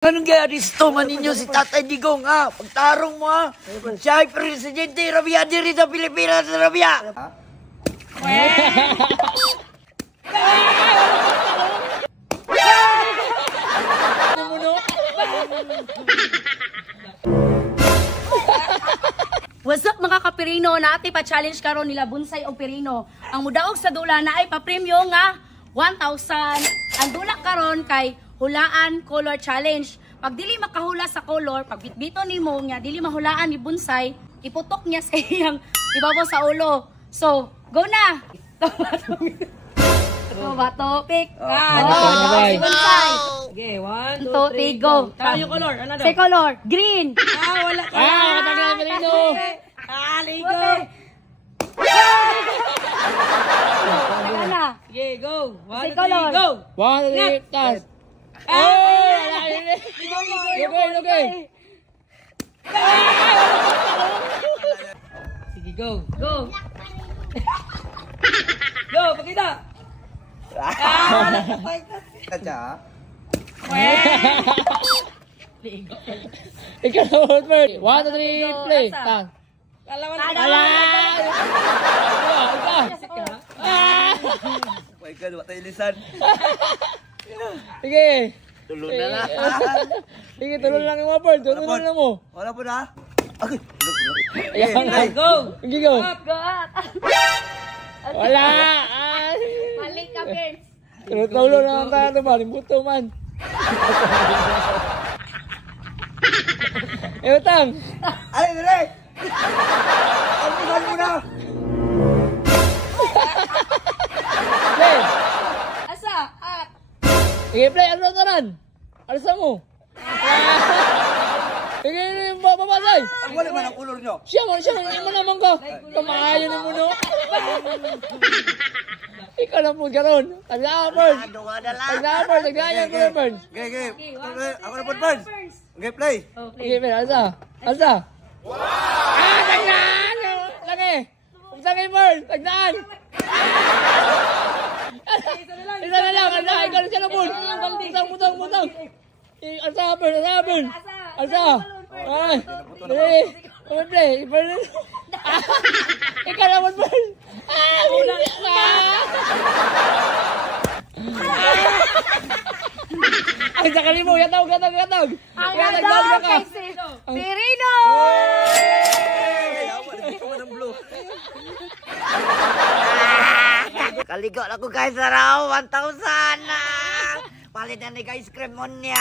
Anong kaya disto man ninyo si Tatay Digong, ha? Pagtarong mo, ha? Siya ay presidente, Rabia, diri sa Pilipinas, Rabia! What's up mga kapirino? Naati pa challenge karon nila Bonsai o Pirino. Ang mudaog sa dula na ay pa-premyo nga 1,000. Ang dula karon kay hulaan color challenge. Pag dili makahula sa color, pag bitbito nimo nga dili mahulaan ni Bonsai, iputok niya sa iyang ibabaw sa ulo. So, go na. Bato, pick. Si Bonsai. Okay, 1, 2, 3, go. Tama yung color. Ano daw? Say color, green. Wala ka. Katagal na Pirino! Ligo. Taga na. Okay, go. 1, Say 2, color. 3, go. 1, 2, 3, tas! Okay. Sige, go. Go. Go, pakita. Ikaw na hold first. 1, 2, 3, play. Tang. Kalawan. My God, what tayo lisan? Sige. Tulog na lang. Sige, tulog lang yung wapol. Tulog lang mo. Wala po na? Okay. Go. Sige, go. Go out. Wala. Mali ka, Vince. Tulog lang ang tayo naman. Imbuto man. Utang. Alay, dali! Pagpusan mo na! Play. Asa? Sige, play. Ano na tanan? Alisa mo. Sige, babasay. Wala man ang ulor nyo. Siya mo naman ka. Kamahayo na mo, no? Ikaw na po karon. Tag-na-upper. Tag-na-upper. Tag-na-upper. Okay. Ako na po, Burns. Okay, play. Sige, pero alsa. Tagnaan! Lagi. Lagi, Burns. Tagnaan. Isa na lang. Alsa. Ikaw na siya na po. Butang. Alsa, Burns. Alsa. Ay. Dali. Play. Ikaw na po, Burns. Ay, sakali mo. Gatag. Ang ganda kay si Pirino! Kaligo na ko guys, araw 1,000 na! Palit na ni guys, cream on niya!